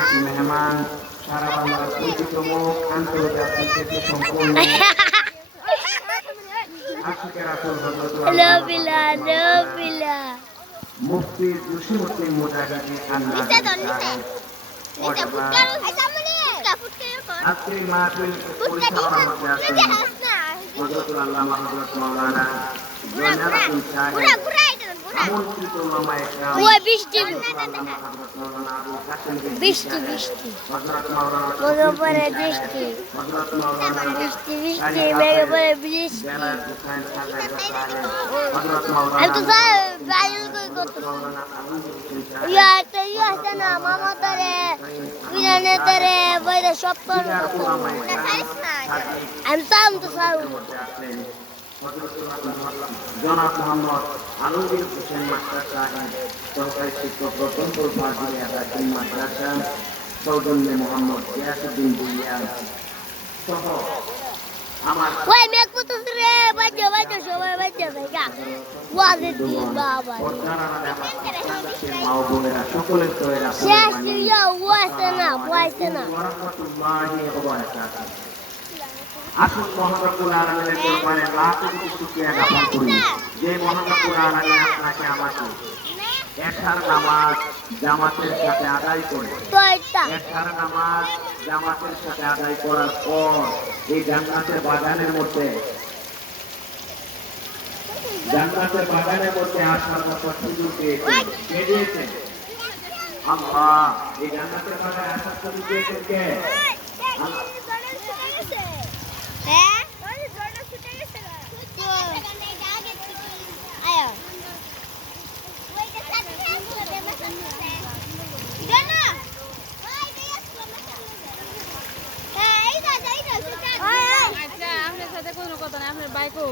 বিশেষ মেহমান সারা বাংলার পরিচিতম আন্তর্জাতিক থেকে সম্পূর্ণ আশিকের রাসূল হযরত মুফতি জসিমউদ্দিন মুজাহিদি আল্লাহ আজকে মাহফিল পরিচালনা করতে আছেন হযরতুল আল্লামা হযরত মাওলানা জয়নাল আবেদিন সাহেব আমন্ত্রিত ওলামায়ে কেরাম বৃষ্টি হযরত মাওলানা হযরত মাওলানা বৃষ্টি মেঘে পড়ে বৃষ্টি হযরত মাওলানা আমি তো বাইরে কই করতে ইয়া তো ইয়া না মামা তারে বিরানে তারে বাইরে সব করব আমি তো সাউ জনাব মোহাম্মদ আলমগীর হোসেন মাস্টার সাহেব সরকারি শিক্ষক রতনপুর ফাজিলিয়া দাখিল মাদ্রাসা সৌজন্যে মোহাম্মদ গিয়াসউদ্দিন ভুইয়া সহ আমার ওই মেঘ পুতুস রে বাজে সবাই বাজে ভাইগা ওয়াজে দিন বাবা মাও বোনেরা সকলের তৈরা শেষ ইয়া ওয়াসে না রাহমাতুল্লাহি ওয়া বারাকাতুহু আসুন মহান রব্বুল আলামিনের দরবারে লাখ কোটি শুকরিয়া জ্ঞাপন করি যে মহান রব্বুল আলামিন আপনাকে আমাকে এশার নামাজ জামাতের সাথে আদায় করে এশার নামাজ জামাতের সাথে আদায় করার পর এই জান্নাতের বাগানের মধ্যে আসার মতো সুযোগ দিয়েছেন আল্লাহ। এই জান্নাতের বাগানে আসার সুযোগ দিয়েছেন কে? কোনো কথা না আপনার বাইকও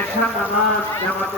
এশার নামাজ জামাতের